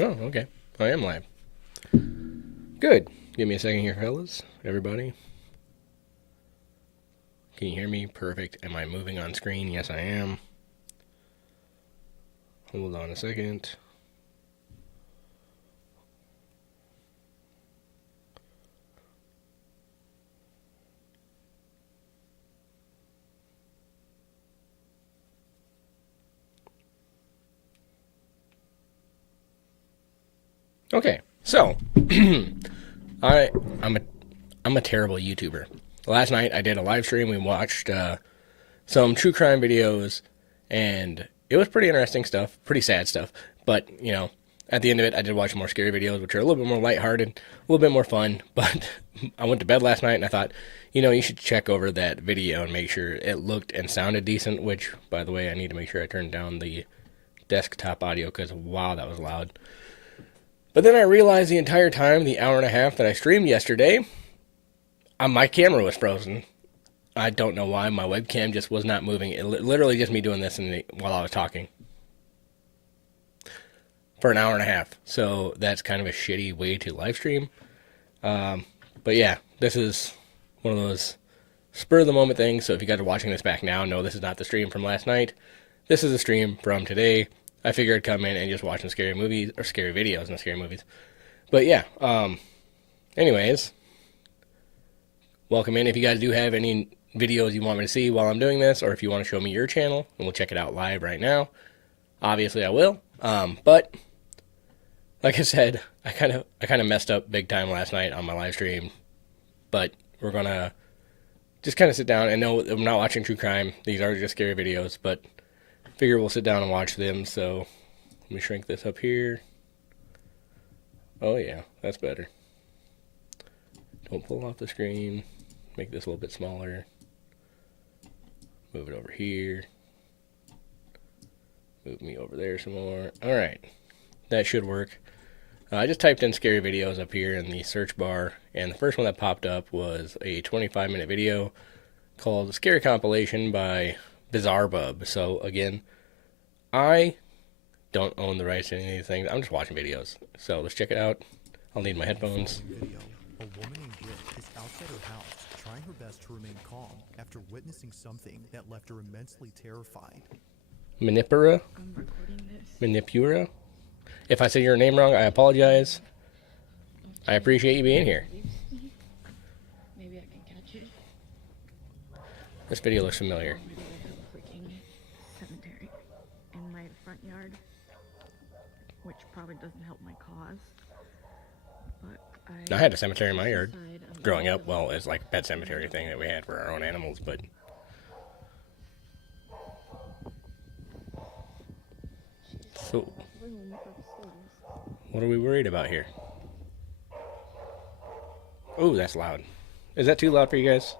Oh, okay. I am live. Good. Give me a second here, fellas. Everybody. Can you hear me? Perfect. Am I moving on screen? Yes, I am. Hold on a second. Okay. So, I I'm a I'm a terrible YouTuber. Last night I did a live stream. We watched some true crime videos, and it was pretty interesting stuff, pretty sad stuff. But at the end of it, I did watch more scary videos, which are a little bit more lighthearted, a little bit more fun. But I went to bed last night, and I thought, you should check over that video and make sure it looked and sounded decent. Which, by the way, I need to make sure I turn down the desktop audio because wow, that was loud. But then I realized the entire time, the hour and a half that I streamed yesterday, my camera was frozen. I don't know why. My webcam just was not moving. It literally just me doing this while I was talking for an hour and a half. So that's kind of a shitty way to live stream. But yeah, this is one of those spur of the moment things. So if you guys are watching this back now, no, this is not the stream from last night. This is a stream from today. I figured I'd come in and just watch some scary movies or scary videos, not scary movies. But yeah, anyways, welcome in. If you guys do have any videos you want me to see while I'm doing this, or if you want to show me your channel, and we'll check it out live right now. Obviously, I will. But like I said, I kind of messed up big time last night on my live stream. But we're gonna just kind of sit down. And no, I'm not watching true crime. These are just scary videos, but figure we'll sit down and watch them. So let me shrink this up here. Oh yeah, that's better. Don't pull off the screen. Make this a little bit smaller. Move it over here. Move me over there some more. All right, that should work. I just typed in scary videos up here in the search bar, and the first one that popped up was a 25-minute video called Scary Compilation by Bizarre Bub. So again, I don't own the rights to any of these things. I'm just watching videos. So let's check it out. I'll need my headphones. Video. A woman in Grit is outside her house, trying her best to remain calm after witnessing something that left her immensely terrified. Manipura? I'm recording this. Manipura? If I say your name wrong, I apologize. I appreciate you being here. Maybe I can catch it. This video looks familiar. Maybe I have a freaking cemetery in my front yard, which probably doesn't help my cause. But I had a cemetery in my yard outside of growing the up. Well, it's like a pet cemetery thing that we had for our own animals, but so room upstairs. what are we worried about here? Oh, that's loud. Is that too loud for you guys?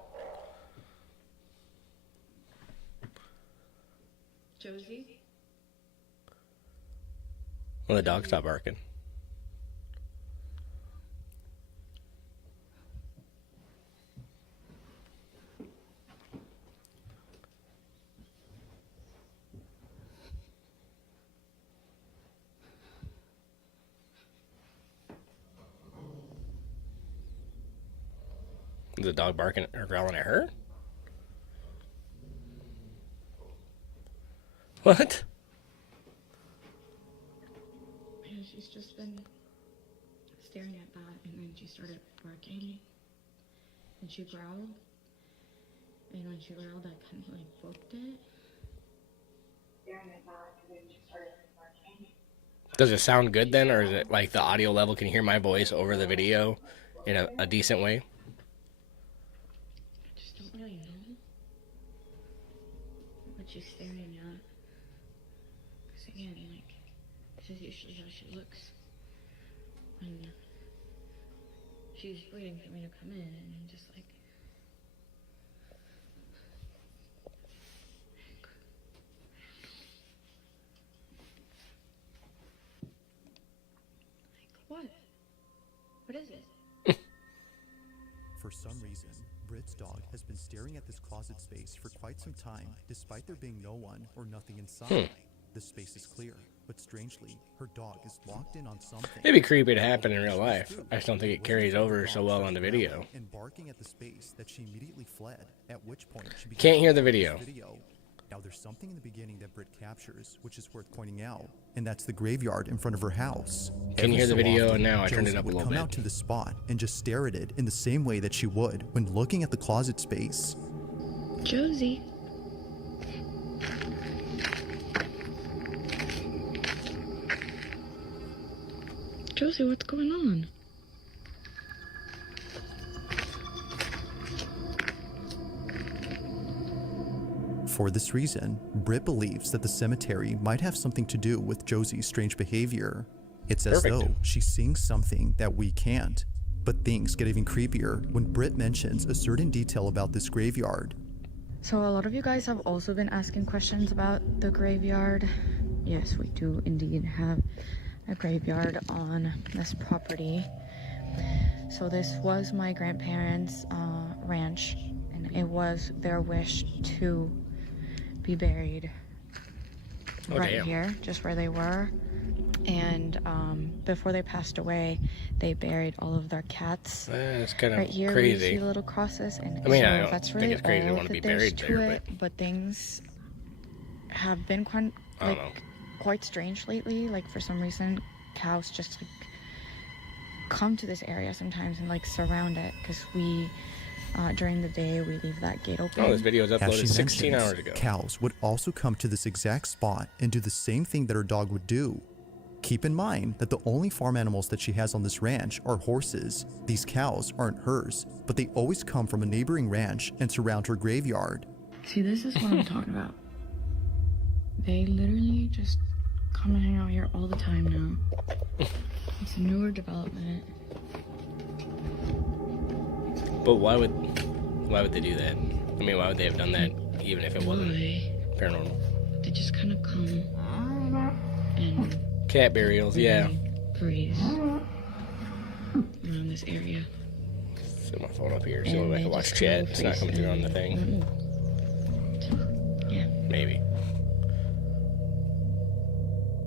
Josie? Well, the dog stopped barking. Is the dog barking or growling at her? What? Yeah, she's just been staring at that, and then she started barking, and she growled. And when she growled, I kind of like booked it. Does it sound good then, or is it like the audio level? Can you hear my voice over the video in a decent way? I just don't really know what she's staring at. Because again, like, this is usually how she looks when she's waiting for me to come in, and I'm just like, what? What is it? For some reason, Brit's dog has been staring at this closet space for quite some time, despite there being no one or nothing inside. The space is clear, but strangely, her dog is locked in on something. It'd be creepy to happen in real life. I just don't think it carries over so well on the video. And barking at the space that she immediately fled, at which point she began Can't hear the to video. Now there's something in the beginning that Britt captures, which is worth pointing out, and that's the graveyard in front of her house. Can you hear the Every so video? often, Now I turned it Josie up a would little come bit. out to the spot and just stare at it in the same way that she would when looking at the closet space. Josie. Josie, what's going on? For this reason, Britt believes that the cemetery might have something to do with Josie's strange behavior. It's as Perfect. though she's seeing something that we can't. But things get even creepier when Britt mentions a certain detail about this graveyard. So a lot of you guys have also been asking questions about the graveyard. Yes, we do indeed have a graveyard on this property. So this was my grandparents' ranch, and it was their wish to be buried Oh, right damn. here, just where they were. And before they passed away, they buried all of their cats. That's kind Right of here, we crazy. see little crosses, and I mean, so I don't that's think really it's crazy to all want to be that there's buried to there, it. But things have been I don't know. quite strange lately. Like for some reason, cows just like come to this area sometimes and like surround it because we during the day we leave that gate open. Oh, this video was As she uploaded 16 mentions, hours ago. cows would also come to this exact spot and do the same thing that her dog would do. Keep in mind that the only farm animals that she has on this ranch are horses. These cows aren't hers, but they always come from a neighboring ranch and surround her graveyard. See, this is what I'm talking about. They literally just come and hang out here all the time now. It's a newer development. But why would they do that? I mean, why would they have done that even if it wasn't Why? paranormal? They just kind of come and Cat burials, yeah. breeze around this area. Set my phone up here so And I they can watch just chat. go It's not coming through on the thing. Yeah. Maybe.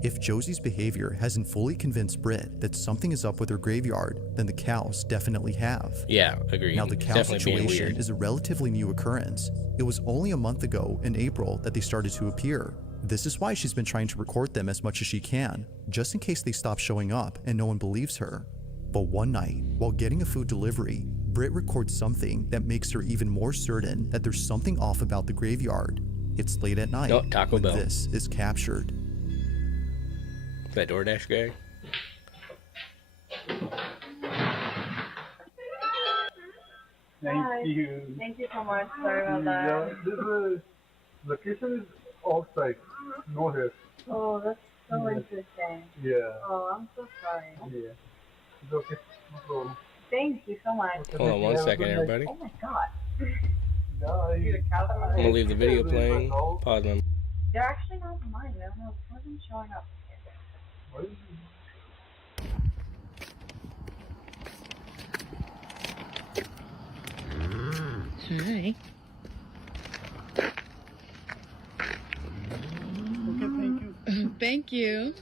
If Josie's behavior hasn't fully convinced Britt that something is up with her graveyard, then the cows definitely have. Yeah, agreed. Now, the cow Definitely being situation weird. is a relatively new occurrence. It was only a month ago, in April, that they started to appear. This is why she's been trying to record them as much as she can, just in case they stop showing up and no one believes her. But one night, while getting a food delivery, Britt records something that makes her even more certain that there's something off about the graveyard. It's late at night Oh, Taco when Bell. this is captured. That DoorDash guy? Thank you. Thank you so much. Sorry about Yeah, that. this is location is outside. No here. Oh, that's so Yes. interesting. Yeah. Oh, I'm so sorry. Yeah. It's okay. No problem. Thank you so much. Hold on one Have a second, good night. everybody. Oh my god. Yeah, I'm gonna leave the video playing. Pause my. They're actually not mine. I don't know. It wasn't showing up. What is Hi. Thank you.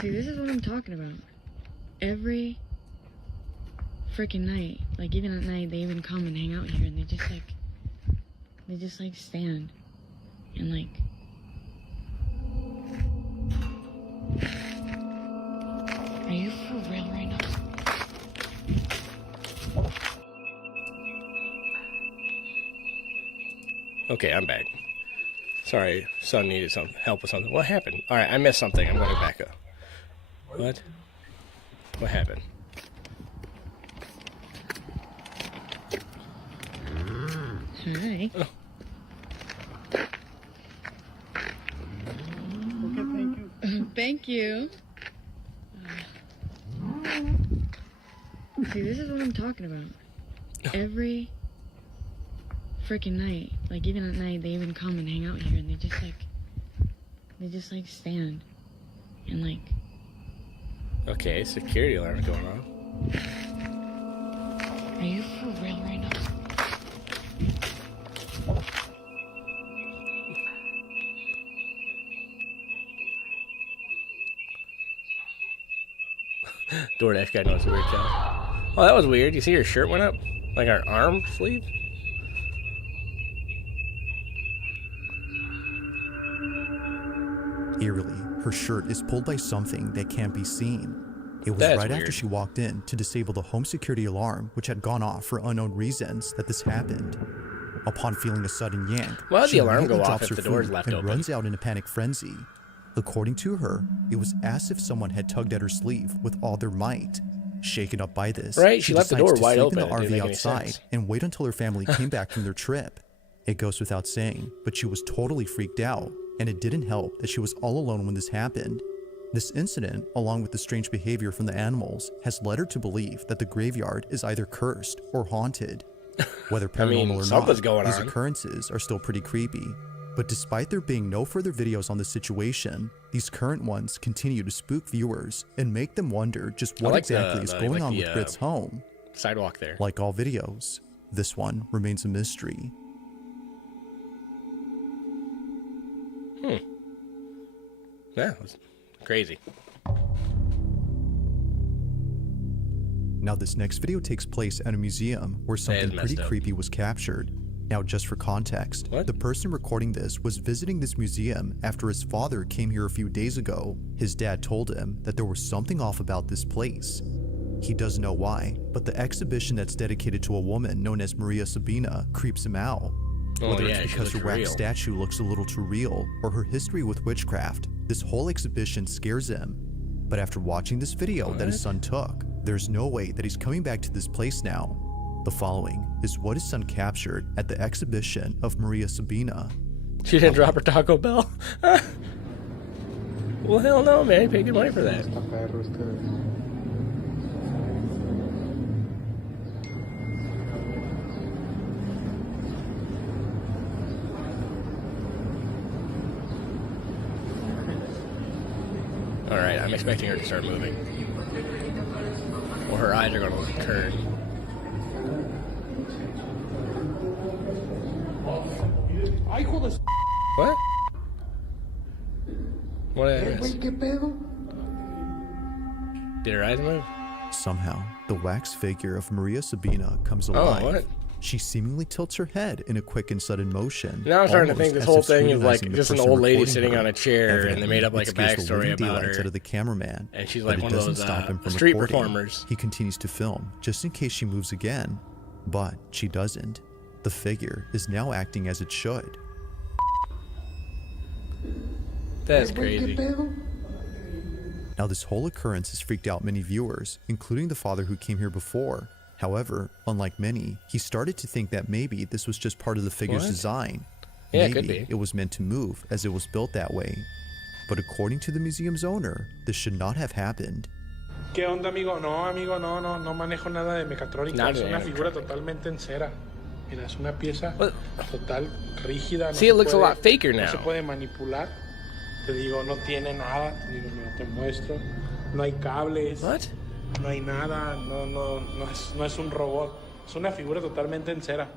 See, this is what I'm talking about. Every freaking night, like even at night, they even come and hang out here, and they just like stand and like. Are you for real right now? Okay, I'm back. Sorry, son needed some help with something. What happened? All right, I missed something. I'm going to back up. What? What happened? Hi. Thank you. See, this is what I'm talking about. Every freaking night, like even at night, they even come and hang out here, and they just like stand and like. Okay, security alarm going on. Are you for real right now? DoorDash guy knows a weird job. Oh, that was weird. You see her shirt went up? Like her arm sleeve? Eerily, her shirt is pulled by something that can't be seen. It was That's right after weird. she walked in to disable the home security alarm, which had gone off for unknown reasons, that this happened. Upon feeling a sudden yank, Why would she the alarm immediately go off drops if her the door's food left and open? runs out in a panic frenzy. According to her, it was as if someone had tugged at her sleeve with all their might. Shaken up by this, Right, she left the decides door to wide sleep open. in It the didn't RV make any outside sense. and wait until her family came back from their trip. It goes without saying, but she was totally freaked out, and it didn't help that she was all alone when this happened. This incident, along with the strange behavior from the animals, has led her to believe that the graveyard is either cursed or haunted. Whether I mean, paranormal or something's not, going these on. occurrences are still pretty creepy. But despite there being no further videos on the situation, these current ones continue to spook viewers and make them wonder just what like exactly the- is the- going like on the, with Britt's home. Sidewalk there. Like all videos, this one remains a mystery. Yeah, it was crazy. Now this next video takes place at a museum where something messed pretty up. creepy was captured. Now just for context, What? the person recording this was visiting this museum after his father came here a few days ago. His dad told him that there was something off about this place. He doesn't know why, but the exhibition that's dedicated to a woman known as Maria Sabina creeps him out. Oh, Whether yeah, it's she because her looks wax real. statue looks a little too real or her history with witchcraft, this whole exhibition scares him. But after watching this video that his What? son took, there's no way that he's coming back to this place now. The following is what his son captured at the exhibition of Maria Sabina. She didn't drop her Taco Bell. Well, hell no, man. You paid good money for that. Alright, I'm expecting her to start moving. Or her eyes are going to turn. What? What did I miss? Did her eyes move? Somehow, the wax figure of Maria Sabina comes Oh, alive. what? She seemingly tilts her head in a quick and sudden motion. Now I'm starting to think almost this as whole if thing is like scrutinizing the just an person old lady recording sitting her. on a chair, and they Evidently, made up like it a scares the backstory living about daylights her. out of the cameraman, And she's but like it one of doesn't those, stop him from street recording. performers. He continues to film just in case she moves again, but she doesn't. The figure is now acting as it should. That's crazy. Now this whole occurrence has freaked out many viewers, including the father who came here before. However, unlike many, he started to think that maybe this was just part of the figure's What? design. Yeah, it maybe could be. it was meant to move as it was built that way. But according to the museum's owner, this should not have happened. ¿Qué onda, amigo? No, amigo, no manejo nada de mecatrónica. Nada Es de una figura animatronic. totalmente en cera. Mira, es una pieza What? total rígida. No See, se it looks a puede- lot faker No se now. puede manipular. Te digo, no tiene nada. Te digo, mira, te muestro. No hay cables. What? No hay nada. No es un robot. Es una figura totalmente en cera.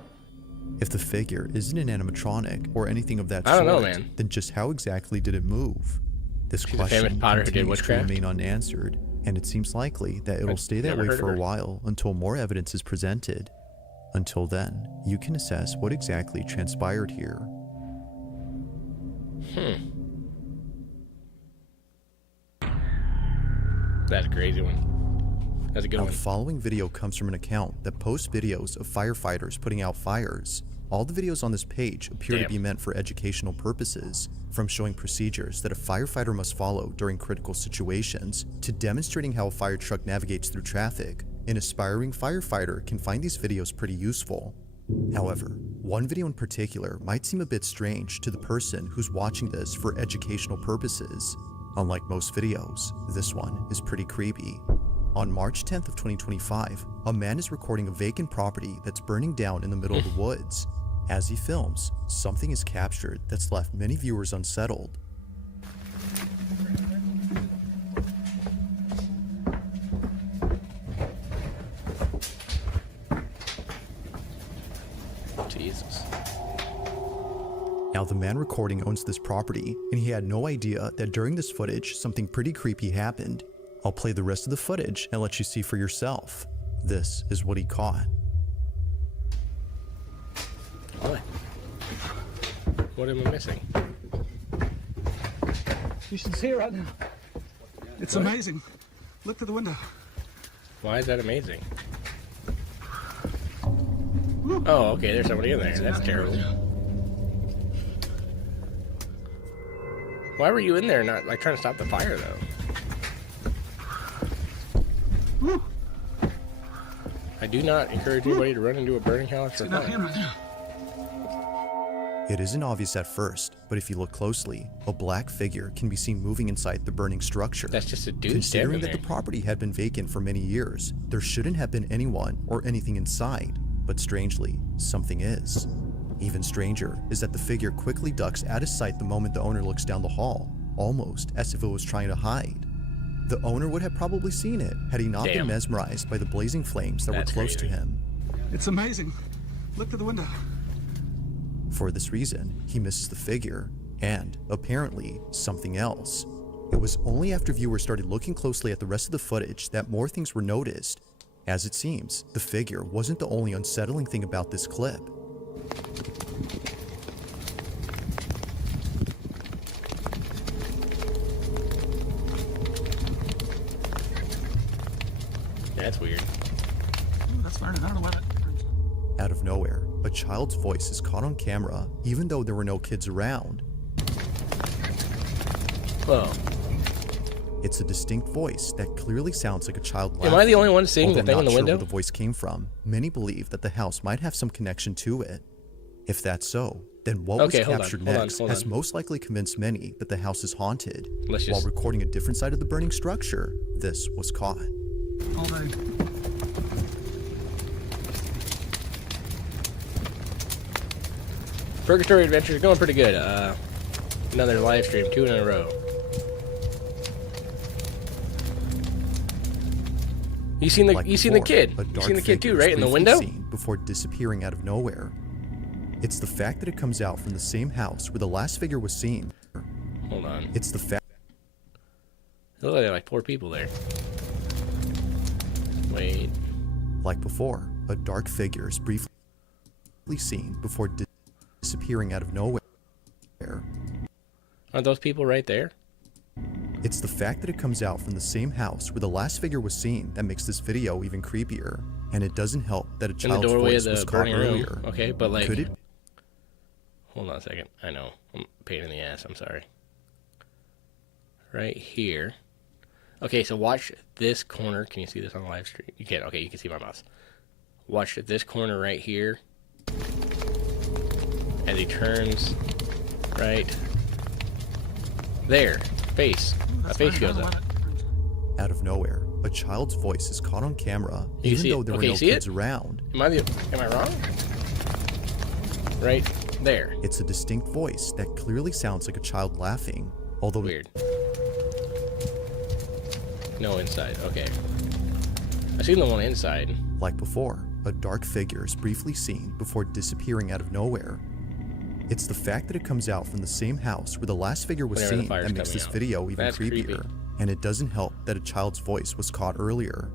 If the figure isn't an animatronic or anything of that I don't know, sort, man. then just how exactly did it move? This She's a question famous potter who did continues to witchcraft? remain unanswered, and it seems likely that it'll I've stay that never way heard for of a her. while until more evidence is presented. Until then, you can assess what exactly transpired here. That's a crazy one. That's a good Now, one. the following video comes from an account that posts videos of firefighters putting out fires. All the videos on this page appear to Damn. be meant for educational purposes, from showing procedures that a firefighter must follow during critical situations, to demonstrating how a fire truck navigates through traffic. An aspiring firefighter can find these videos pretty useful. However, one video in particular might seem a bit strange to the person who's watching this for educational purposes. Unlike most videos, this one is pretty creepy. On March 10th of 2025, a man is recording a vacant property that's burning down in the middle of the woods. As he films, something is captured that's left many viewers unsettled. Jesus. Now, the man recording owns this property, and he had no idea that during this footage, something pretty creepy happened. I'll play the rest of the footage and let you see for yourself. This is what he caught. What? What am I missing? You should see it right now. It's amazing. Look through the window. Why is that amazing? Oh, okay, there's somebody in there. That's terrible. Why were you in there not, like, trying to stop the fire, though? I do not encourage anybody to run into a burning house for fun. It isn't obvious at first, but if you look closely, a black figure can be seen moving inside the burning structure. That's just a dude Considering standing that there. the property had been vacant for many years, there shouldn't have been anyone or anything inside. But strangely, something is. Even stranger is that the figure quickly ducks out of sight the moment the owner looks down the hall, almost as if it was trying to hide. The owner would have probably seen it had he not been mesmerized by the blazing flames that were close to him. It's amazing. Look through the window. For this reason, he misses the figure, and, apparently, something else. It was only after viewers started looking closely at the rest of the footage that more things were noticed. As it seems, the figure wasn't the only unsettling thing about this clip. That's weird. That's burning. I don't know why that. Out of nowhere, a child's voice is caught on camera, even though there were no kids around. Whoa. It's a distinct voice that clearly sounds like a child laughing. Am I the only one seeing the Although thing in not the sure window? where the voice came from, many believe that the house might have some connection to it. If that's so, then what was captured next has most likely convinced many that the house is haunted. While recording a different side of the burning structure, this was caught. All day. Purgatory Adventure is going pretty good. Another live stream, 2 in a row. You seen the Like you seen the before, kid? a You dark seen the kid too, figure is right? In the briefly window? seen before disappearing out of nowhere. It's the fact that it comes out from the same house where the last figure was seen. Hold on. It's the fact. It looked like 4 people there. Wait. Like before, a dark figure is briefly seen before disappearing out of nowhere. Aren't those people right there? It's the fact that it comes out from the same house where the last figure was seen that makes this video even creepier. And it doesn't help that a In the child's doorway of voice was the caught burning room. earlier. Okay, but like... Could it? Hold on a second. I know. I'm a pain in the ass. I'm sorry. Right here. Okay, so watch this corner. Can you see this on the live stream? You can. Okay, you can see my mouse. Watch this corner right here. As he turns right there. Face. A face shows up. Out of nowhere, a child's voice is caught on camera, You even see though it? there Okay, were no you see kids it? around. Am I wrong? Right there. It's a distinct voice that clearly sounds like a child laughing, although Weird. No inside. Okay. I seen the one inside. like before, a dark figure is briefly seen before disappearing out of nowhere. It's the fact that it comes out from the same house where the last figure was Whenever the seen fire's that makes coming this out. video even That's creepier. creepy. And it doesn't help that a child's voice was caught earlier.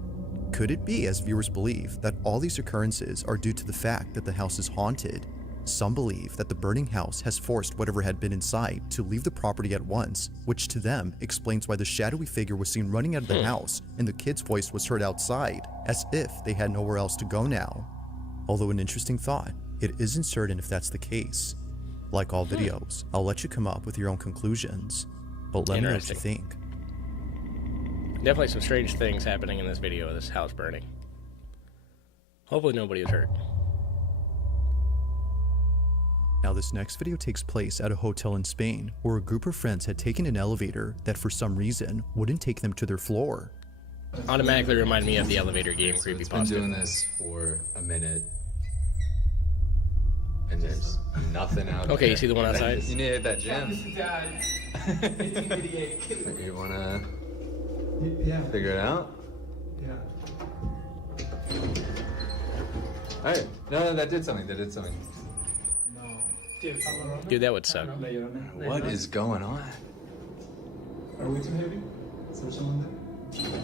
Could it be, as viewers believe, that all these occurrences are due to the fact that the house is haunted? Some believe that the burning house has forced whatever had been inside to leave the property at once, which to them explains why the shadowy figure was seen running out of the house and the kid's voice was heard outside, as if they had nowhere else to go now. Although an interesting thought, it isn't certain if that's the case. Like all videos, I'll let you come up with your own conclusions, but let me know what you think. Definitely some strange things happening in this video of this house burning. Hopefully nobody was hurt. Now this next video takes place at a hotel in Spain where a group of friends had taken an elevator that for some reason wouldn't take them to their floor. Automatically remind me of the elevator game Creepypasta. It's been doing this for a minute. And there's nothing out there. Okay, you see the one outside? You need to hit that gym. You wanna figure it out? Yeah. Alright. No, that did something. That did something. Dude, that would suck. What is going on? Are we too heavy? Is there someone there?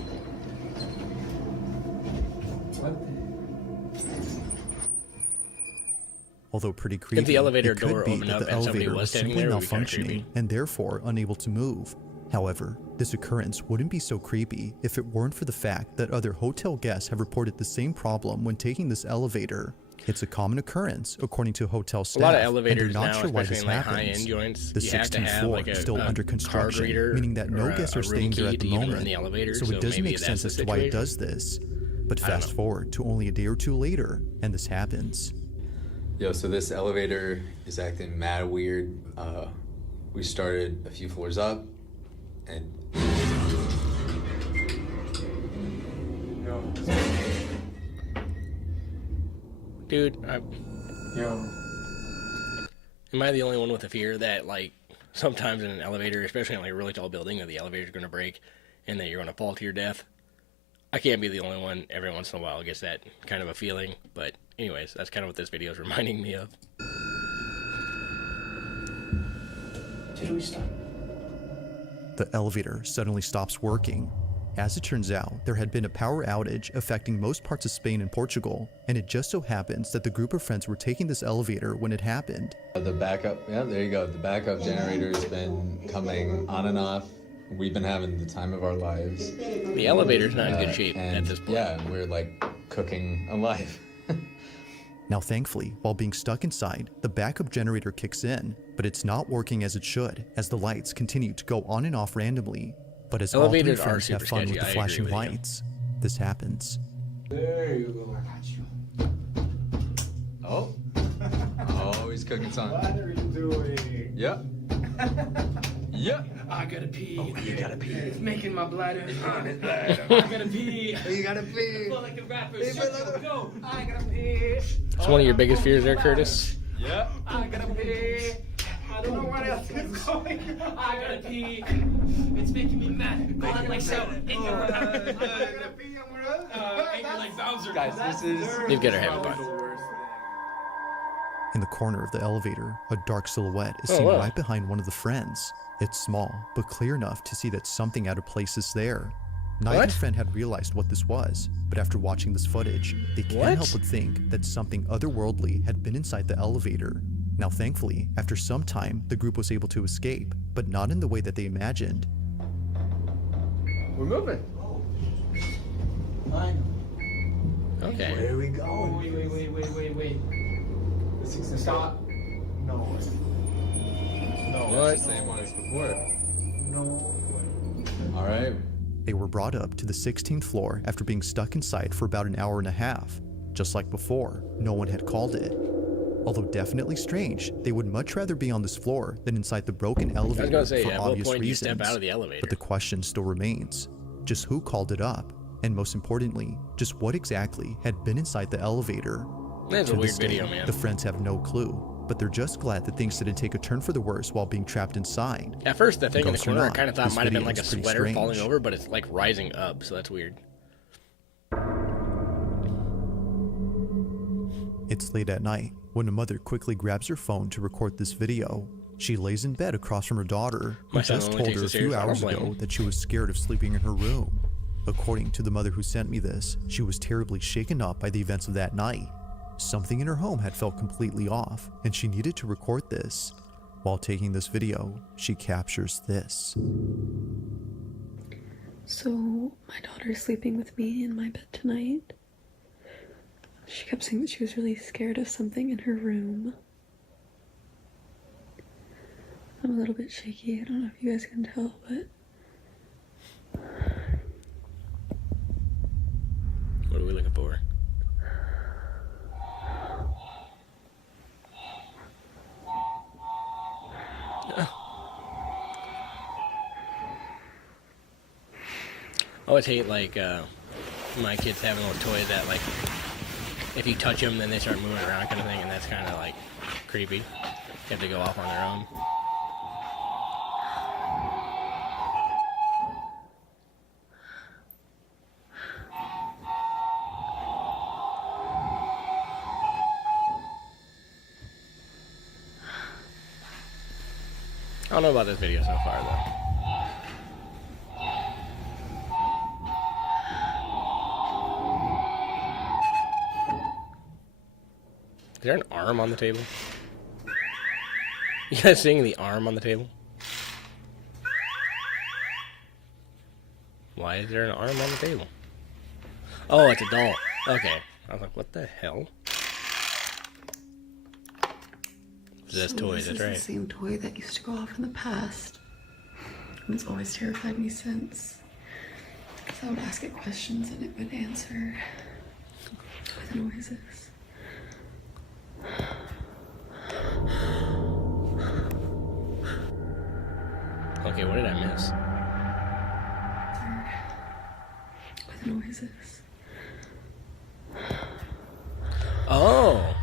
Although pretty creepy, the elevator it could door be opened that up the and somebody elevator was was standing simply there, it would be kinda malfunctioning creepy. and therefore unable to move. However, this occurrence wouldn't be so creepy if it weren't for the fact that other hotel guests have reported the same problem when taking this elevator. It's a common occurrence, according to hotel staff, A lot of and elevators they're not now, sure why especially this in like happens. high-end joints, The you have to 16th have floor like is a still under card construction, reader meaning that no or guests a are room staying there key at the to even run moment. the elevator, so so it does maybe make that's sense the as to why it situation. does this. But I don't fast know. forward to only a day or two later, and this happens. Yo, so this elevator is acting mad weird. We started a few floors up, and Dude, Yo. am I the only one with a fear that like sometimes in an elevator, especially in like a really tall building, that the elevator's going to break and that you're going to fall to your death? I can't be the only one. Every once in a while gets that kind of a feeling. But anyways, that's kind of what this video is reminding me of. Did we stop? The elevator suddenly stops working. As it turns out, there had been a power outage affecting most parts of Spain and Portugal, and it just so happens that the group of friends were taking this elevator when it happened. the backup, yeah, there you go. The backup generator's been coming on and off. We've been having the time of our lives. The elevator's not in good shape And at this point. yeah, we're like cooking alive. Now thankfully, while being stuck inside, the backup generator kicks in, but it's not working as it should, as the lights continue to go on and off randomly. But as all three Elevators are friends have super fun sketchy, with the I agree flashing with you. lights, this happens. There you go. I got you. Oh. Oh, he's cooking something. What are you doing? Yep. Yep. I gotta pee. Oh, you gotta pee. It's making my bladder. I gotta pee. You gotta pee. Feel like a rapper. Go. I gotta pee. It's one of your biggest fears there, Curtis. Yep. I gotta pee. I don't know what else is going on. I gotta pee. It's making me mad. Go on like so. And you're I gotta pee. And you're like Bowser. Guys, this is. You've got her having fun. In the corner of the elevator, a dark silhouette is Oh, seen wow. right behind one of the friends. It's small, but clear enough to see that something out of place is there. Neither What? friend had realized what this was, but after watching this footage, they can't What? help but think that something otherworldly had been inside the elevator. Now thankfully, after some time, the group was able to escape, but not in the way that they imagined. We're moving. Okay. Where are we going? Wait. Stop. No. What? It's the same one as before. No. All right. They were brought up to the 16th floor after being stuck inside for about an hour and a half. Just like before, no one had called it. Although definitely strange, they would much rather be on this floor than inside the broken elevator gonna say, for at what obvious point do you reasons. step out of the elevator? But the question still remains. Just who called it up? And most importantly, just what exactly had been inside the elevator? That's a To weird this day, video, man. The friends have no clue, but they're just glad that things didn't take a turn for the worse while being trapped inside. At first, the thing in the Ghost or corner, I not, kind of thought this might have been video like a is pretty sweater falling strange. over, but it's like rising up, so that's weird. It's late at night when a mother quickly grabs her phone to record this video. She lays in bed across from her daughter, who My son just only told takes her a it few serious. I don't hours blame ago him. that she was scared of sleeping in her room. According to the mother who sent me this, she was terribly shaken up by the events of that night. Something in her home had felt completely off, and she needed to record this. While taking this video, she captures this. So, my daughter's sleeping with me in my bed tonight. She kept saying that she was really scared of something in her room. I'm a little bit shaky. I don't know if you guys can tell, but What are we looking for? I always hate like my kids having little toys that like if you touch them then they start moving around kind of thing, and that's kind of like creepy. They have to go off on their own. I don't know about this video so far though. there an arm on the table? You guys seeing the arm on the table? Why is there an arm on the table? Oh, it's a doll. Okay. I was like, what the hell? This toy, this that's is right. the same toy that used to go off in the past. And it's always terrified me since. Because I would ask it questions and it would answer with noises. Okay, what did I miss? With noises. Oh!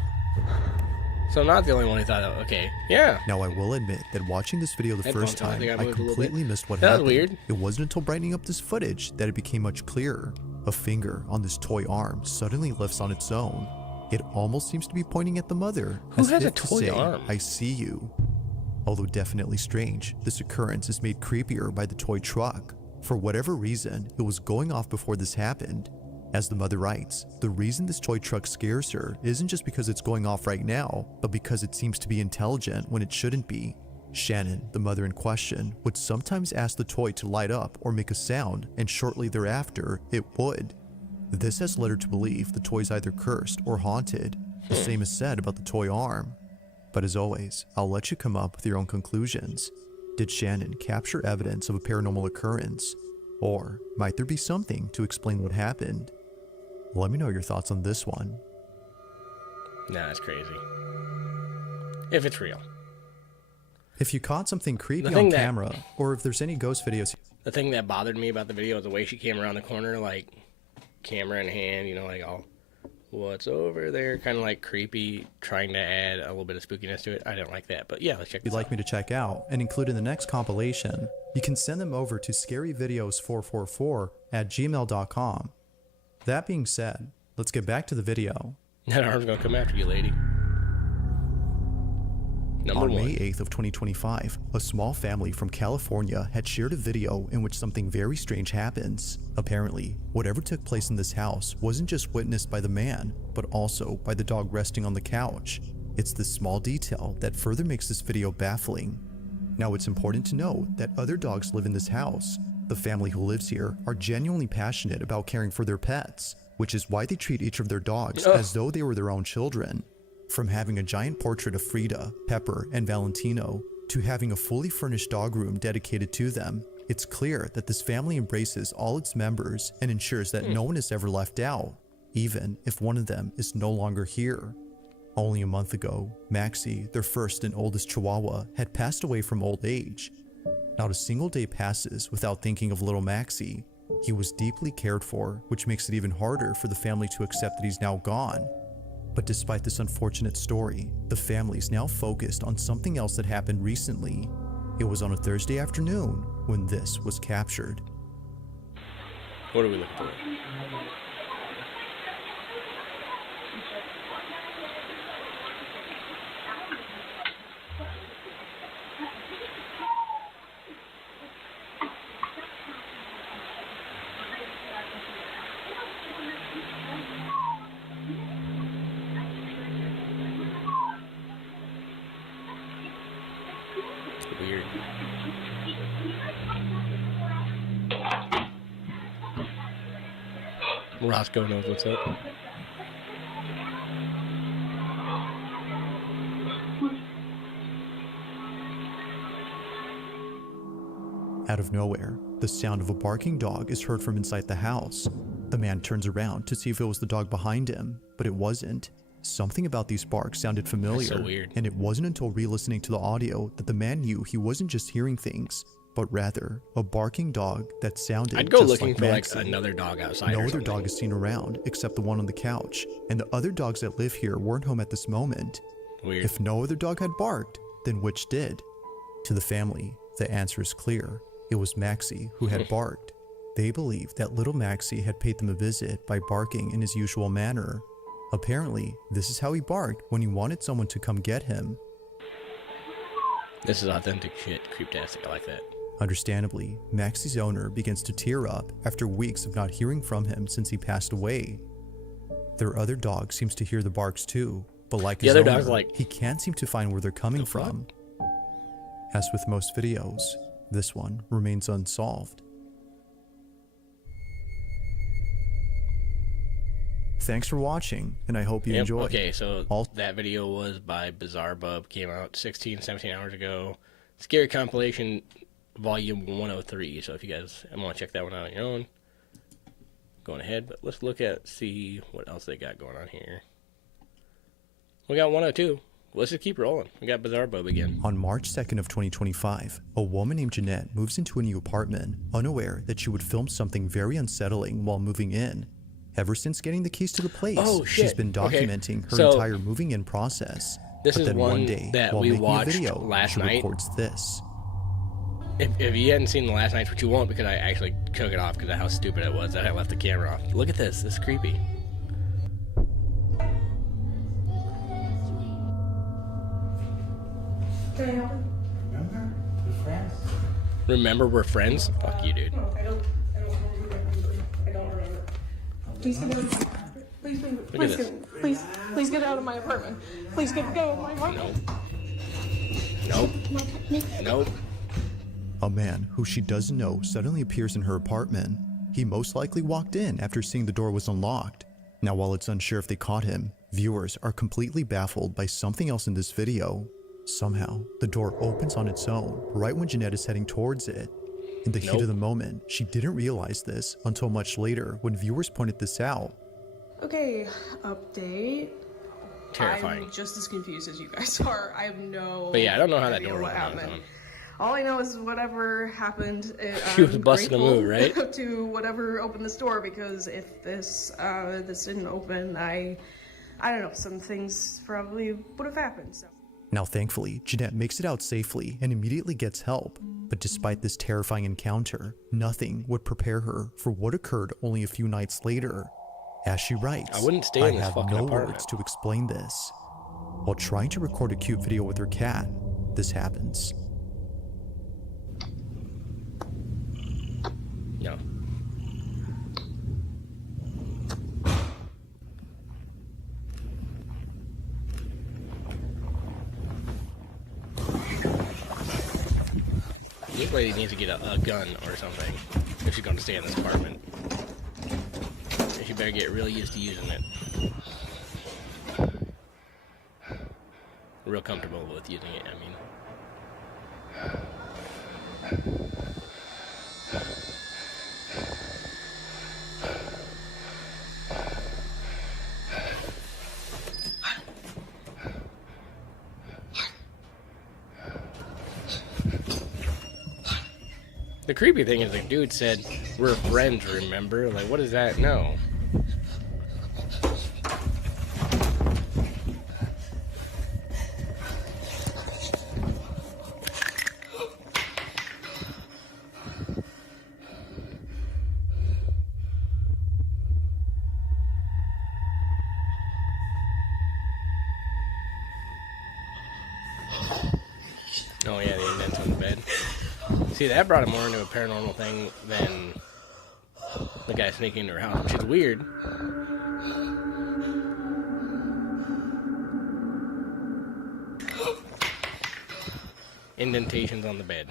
So I'm not the only one who thought that. Okay, yeah. Now, I will admit that watching this video the Headphones first on, I time, think I I moved a little completely bit. missed what That was happened. weird. It wasn't until brightening up this footage that it became much clearer. A finger on this toy arm suddenly lifts on its own. It almost seems to be pointing at the mother. Who as has a if to toy say, arm? I see you. Although definitely strange, this occurrence is made creepier by the toy truck. For whatever reason, it was going off before this happened. As the mother writes, the reason this toy truck scares her isn't just because it's going off right now, but because it seems to be intelligent when it shouldn't be. Shannon, the mother in question, would sometimes ask the toy to light up or make a sound, and shortly thereafter, it would. This has led her to believe the toy's either cursed or haunted. The same is said about the toy arm. But as always, I'll let you come up with your own conclusions. Did Shannon capture evidence of a paranormal occurrence? Or might there be something to explain what happened? Let me know your thoughts on this one. Nah, that's crazy. If it's real. If you caught something creepy thing on that- camera, or if there's any ghost videos, The thing that bothered me about the video was the way she came around the corner, like, camera in hand, you know, like, all, what's over there? Kind of like creepy, trying to add a little bit of spookiness to it. I didn't like that, but yeah, let's check if you'd this like out. me to check out and include in the next compilation, you can send them over to scaryvideos444@gmail.com. That being said, let's get back to the video. That arm's gonna come after you, lady. Number On one. May 8th of 2025, a small family from California had shared a video in which something very strange happens. Apparently, whatever took place in this house wasn't just witnessed by the man, but also by the dog resting on the couch. It's this small detail that further makes this video baffling. Now, it's important to note that other dogs live in this house. The family who lives here are genuinely passionate about caring for their pets, which is why they treat each of their dogs as though they were their own children. From having a giant portrait of Frida, Pepper, and Valentino, to having a fully furnished dog room dedicated to them, it's clear that this family embraces all its members and ensures that no one is ever left out, even if one of them is no longer here. Only a month ago, Maxie, their first and oldest Chihuahua, had passed away from old age. Not a single day passes without thinking of little Maxie. He was deeply cared for, which makes it even harder for the family to accept that he's now gone. But despite this unfortunate story, the family is now focused on something else that happened recently. It was on a Thursday afternoon when this was captured. What are we looking for? Weird. Roscoe knows what's up. Out of nowhere, the sound of a barking dog is heard from inside the house. The man turns around to see if it was the dog behind him, but it wasn't. Something about these barks sounded familiar, That's so weird. and it wasn't until re-listening to the audio that the man knew he wasn't just hearing things, but rather a barking dog that sounded I'd go just looking like for Maxie. like another dog outside. No or other something. dog is seen around except the one on the couch, and the other dogs that live here weren't home at this moment. Weird. If no other dog had barked, then which did? To the family, the answer is clear. It was Maxie who had barked. They believed that little Maxie had paid them a visit by barking in his usual manner. Apparently, this is how he barked when he wanted someone to come get him. This is authentic shit. Creeptastic. I like that. Understandably, Maxie's owner begins to tear up after weeks of not hearing from him since he passed away. Their other dog seems to hear the barks too, But like The his other owner, dog's like, he can't seem to find where they're coming from. As with most videos, this one remains unsolved. Thanks for watching, and I hope you Yep. enjoyed. Okay, so that video was by Bizarre Bub. Came out 16, 17 hours ago. Scary Compilation, Volume 103. So if you guys want to check that one out on your own, going ahead. But let's see what else they got going on here. We got 102. Let's just keep rolling. We got Bizarre Bub again. On March 2nd of 2025, a woman named Jeanette moves into a new apartment, unaware that she would film something very unsettling while moving in. Ever since getting the keys to the place, she's been documenting her entire moving in process. This but is then one day, that while we making watched a video, last she night. records this. If you hadn't seen the last night's, which you won't because I actually took it off because of how stupid it was that I left the camera off. Look at this. This is creepy. Remember? We're friends. Remember we're friends? Fuck you, dude. I don't remember. Please get out of my apartment. Please get out of my apartment. Please get out of my apartment. Nope. A man who she doesn't know suddenly appears in her apartment. He most likely walked in after seeing the door was unlocked. Now, while it's unsure if they caught him, viewers are completely baffled by something else in this video. Somehow, the door opens on its own right when Jeanette is heading towards it. In the heat of the moment, she didn't realize this until much later when viewers pointed this out. Okay, update. Terrifying. I'm just as confused as you guys are. I have no But yeah, I don't know how that idea door what opened on its happened. own. All I know is whatever happened. She was busting a move, right? To whatever opened this door, because if this didn't open, I don't know, some things probably would have happened. So. Now, thankfully, Jeanette makes it out safely and immediately gets help. But despite this terrifying encounter, nothing would prepare her for what occurred only a few nights later. As she writes, I wouldn't stay in this have fucking no apartment. words to explain this. While trying to record a cute video with her cat, this happens. No. This lady needs to get a gun or something if she's going to stay in this apartment. And she better get really used to using it. Real comfortable with using it, I mean. The creepy thing is the dude said, we're friends, remember? Like, what does that know? Oh yeah, the indents on the bed. See, that brought him more into a paranormal thing than the guy sneaking into her house, which is weird. Indentations on the bed.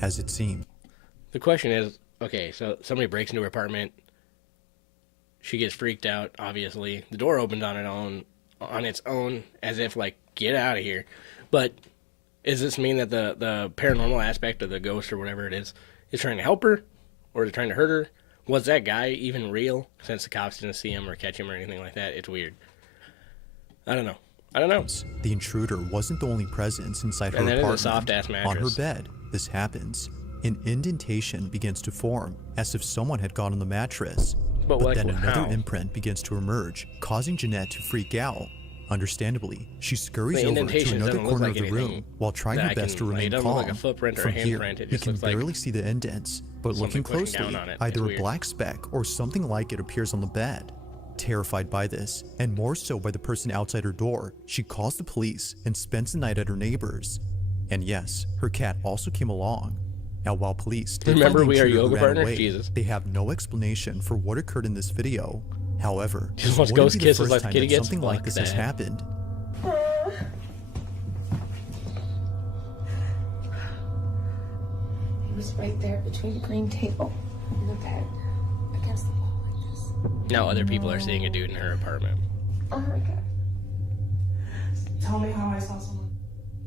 As it seemed. The question is, okay, so somebody breaks into her apartment. She gets freaked out, obviously. The door opens on its own, as if, like, get out of here. But does this mean that the paranormal aspect of the ghost or whatever it is trying to help her? Or is it trying to hurt her? Was that guy even real, since the cops didn't see him or catch him or anything like that? It's weird. I don't know. The intruder wasn't the only presence inside her And that is a apartment. soft-ass On mattress. her bed, this happens. An indentation begins to form, as if someone had gone on the mattress. But like, then another how? imprint begins to emerge, causing Jeanette to freak out. Understandably, she scurries The over to indentation another doesn't look corner like of the anything room while trying that her I best to can- like, it remain doesn't calm. look like a footprint or a From here, handprint, it you just can looks like barely see the indents, but something looking pushing closely, down on it. It's either a weird. black speck or something like it appears on the bed. Terrified by this, and more so by the person outside her door, she calls the police and spends the night at her neighbor's. And yes, her cat also came along. Now, while police did Remember, find the we are intruder who yoga ran partners? away, Jesus. they have no explanation for what occurred in this video. However, Just this wants wouldn't ghost be the kisses first like the time kitty that gets? something like Fuck this has that. happened. He was right there between the green table and the bed, against the wall like this. Now other people are seeing a dude in her apartment. Oh my god. Tell me how I saw someone.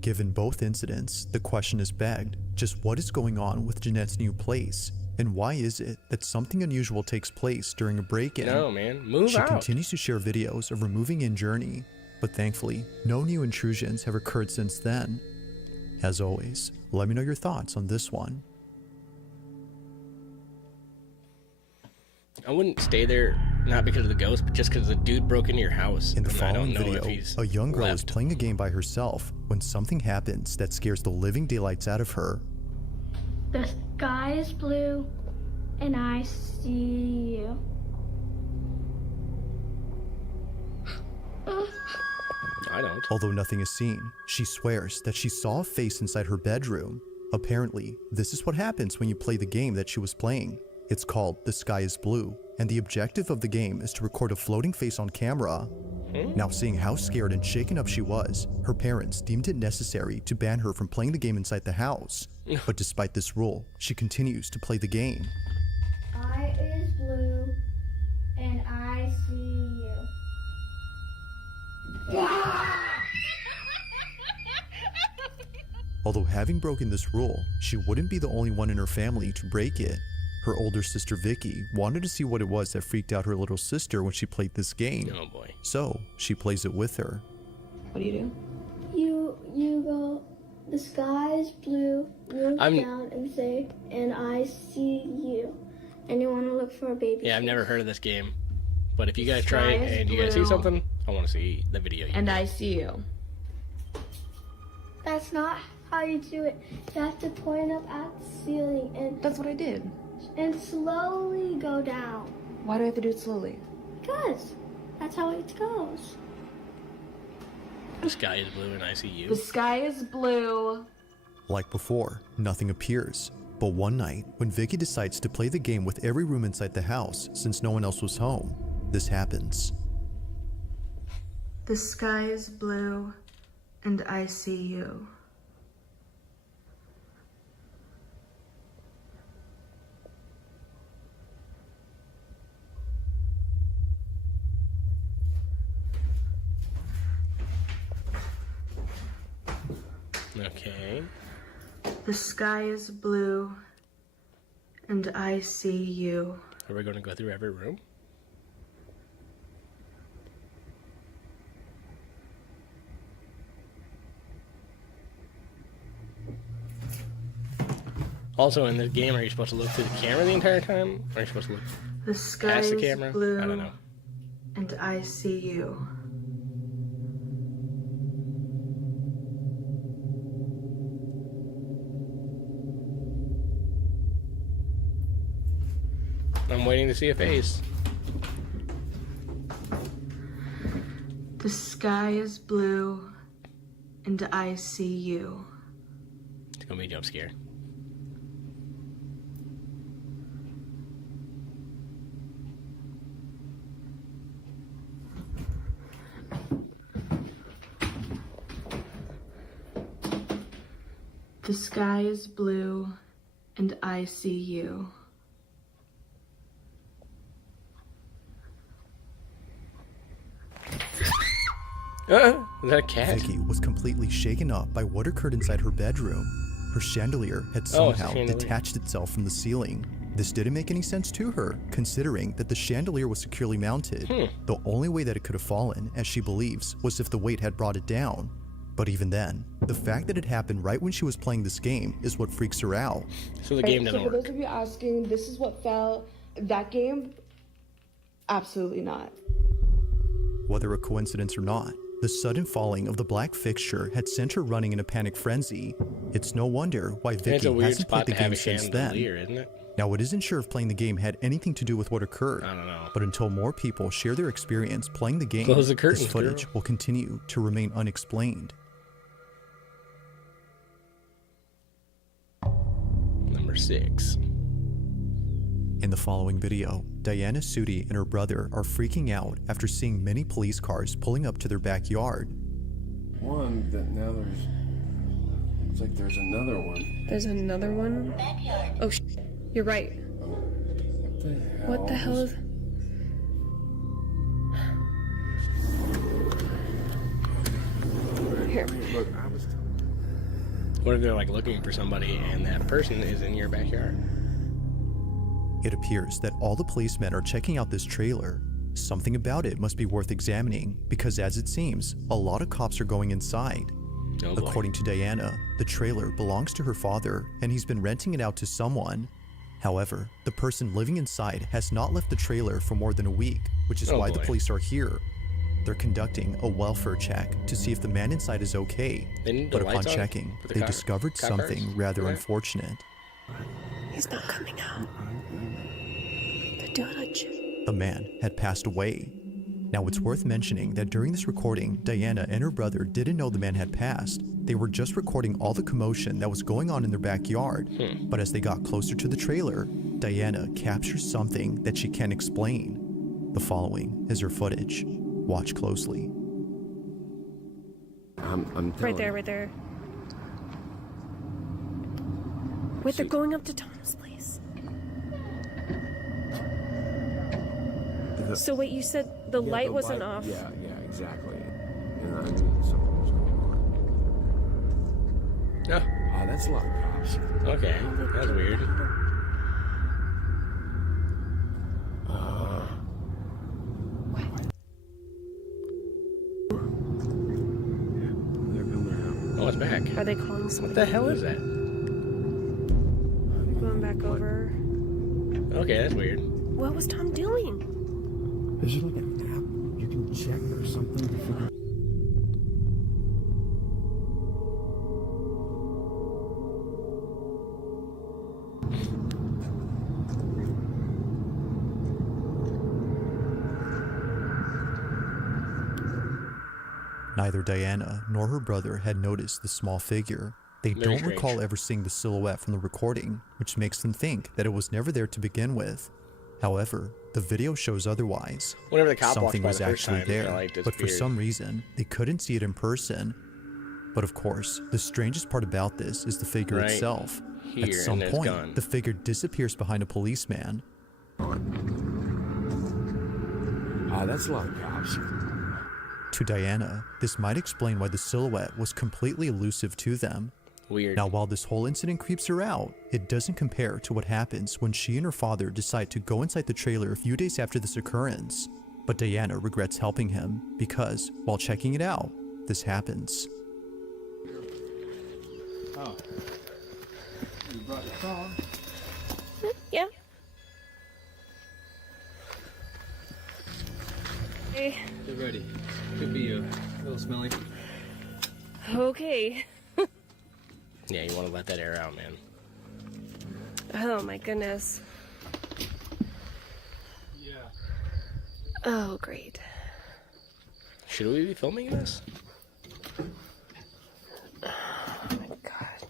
Given both incidents, the question is begged, just what is going on with Jeanette's new place? And why is it that something unusual takes place during a break-in? No, man. Move She out. continues to share videos of her moving in journey, but thankfully, no new intrusions have occurred since then. As always, let me know your thoughts on this one. I wouldn't stay there, not because of the ghost, but just because the dude broke into your house. In the and I don't following know if video, he's a young girl is left. playing a game by herself when something happens that scares the living daylights out of her. The sky is blue, and I see you. I don't. Although nothing is seen, she swears that she saw a face inside her bedroom. Apparently, this is what happens when you play the game that she was playing. It's called The Sky is Blue, and the objective of the game is to record a floating face on camera. Now, seeing how scared and shaken up she was, her parents deemed it necessary to ban her from playing the game inside the house. But despite this rule, she continues to play the game. Sky is blue, and I see you. Although having broken this rule, she wouldn't be the only one in her family to break it. Her older sister Vicky wanted to see what it was that freaked out her little sister when she played this game. Oh boy. So she plays it with her. What do you do? You go, the sky is blue, you look I'm- down and say, and I see you. And you want to look for a baby. Yeah, I've face. never heard of this game. But if you guys The try sky it is and you guys see blue. something, I want to see the video. And I see you. That's not how you do it. You have to point up at the ceiling That's what I did. and slowly go down. Why do I have to do it slowly? Because that's how it goes. The sky is blue and I see you. The sky is blue. Like before, nothing appears. But one night, when Vicky decides to play the game with every room inside the house since no one else was home, this happens. The sky is blue, and I see you. Okay. The sky is blue, and I see you. Are we going to go through every room? Also, in this game, are you supposed to look through the camera the entire time? Or are you supposed to look The sky past the is camera? blue, I don't know. and I see you. I'm waiting to see a face. The sky is blue, and I see you. It's going to be a jump scare. The sky is blue, and I see you. Is that a cat? Vicky was completely shaken up by what occurred inside her bedroom. Her chandelier had Oh, it's a somehow chandelier. detached itself from the ceiling. This didn't make any sense to her, considering that the chandelier was securely mounted. The only way that it could have fallen, as she believes, was if the weight had brought it down. But even then, the fact that it happened right when she was playing this game is what freaks her out. So the game doesn't So for work. those of you asking, this is what fell. That game? Absolutely not. Whether a coincidence or not, the sudden falling of the black fixture had sent her running in a panic frenzy. It's no wonder why It's Vicky a weird hasn't played spot the to have game a since then. chandelier, isn't it? Now, it isn't sure if playing the game had anything to do with what occurred, I don't know. but until more people share their experience playing the game, Close the curtains, this footage girl. will continue to remain unexplained. Number 6. In the following video, Diana Sudi and her brother are freaking out after seeing many police cars pulling up to their backyard. One that now looks like there's another one. There's another one? Oh, you're right. What the hell is... Here. Look, I was What if they're like looking for somebody and that person is in your backyard? It appears that all the policemen are checking out this trailer. Something about it must be worth examining because, as it seems, a lot of cops are going inside. Oh, boy. According to Diana, the trailer belongs to her father and he's been renting it out to someone. However, the person living inside has not left the trailer for more than a week, which is Oh, why boy. the police are here. They're conducting a welfare check to see if the man inside is okay, They need the but upon lights on checking, for the they car- discovered cop something cars? rather Right. unfortunate. He's not coming out. They're doing a check. The man had passed away. Now, it's worth mentioning that during this recording, Diana and her brother didn't know the man had passed. They were just recording all the commotion that was going on in their backyard. But as they got closer to the trailer, Diana captures something that she can't explain. The following is her footage. Watch closely. I'm Right telling there, you. right there. Wait, they're going up to Tom's place. So wait, you said the Yeah, light the wasn't light- off? Yeah, exactly. And I knew something was going on. Yeah. Ah, that's a lot of cops. Okay, that's weird. They're coming Oh, it's back. Are they calling somebody? What the hell is that? Going back over. Okay, that's weird. What was Tom doing? out. Is there like an app you can check or something to figure? Neither Diana nor her brother had noticed the small figure. They Very don't strange. recall ever seeing the silhouette from the recording, which makes them think that it was never there to begin with. However, the video shows otherwise. Whenever the cop walked Something by was the first actually time, there, it like but for disappeared. some reason, they couldn't see it in person. But of course, the strangest part about this is the figure Right itself. here, At some and it's point, gone. the figure disappears behind a policeman. Ah, that's a lot of cops. To Diana, this might explain why the silhouette was completely elusive to them. Weird. Now, while this whole incident creeps her out, it doesn't compare to what happens when she and her father decide to go inside the trailer a few days after this occurrence. But Diana regrets helping him because, while checking it out, this happens. Oh. You brought your phone. Yeah. Hey. Get ready. Could be a little smelly. Okay. Yeah, you want to let that air out, man. Oh my goodness. Yeah. Oh, great. Should we be filming this? Oh my god.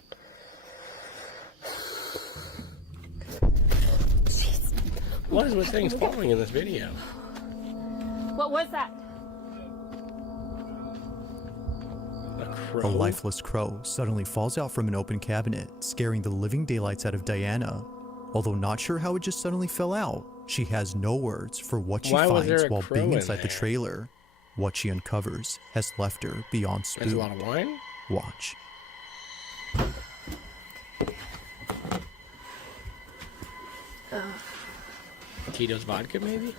What is with things falling in this video? What was that? A lifeless crow suddenly falls out from an open cabinet, scaring the living daylights out of Diana. Although not sure how it just suddenly fell out, she has no words for what she Why was there finds a while crow being in inside the there? trailer. What she uncovers has left her beyond spooked. There's a lot of wine? Watch. Tito's vodka, maybe?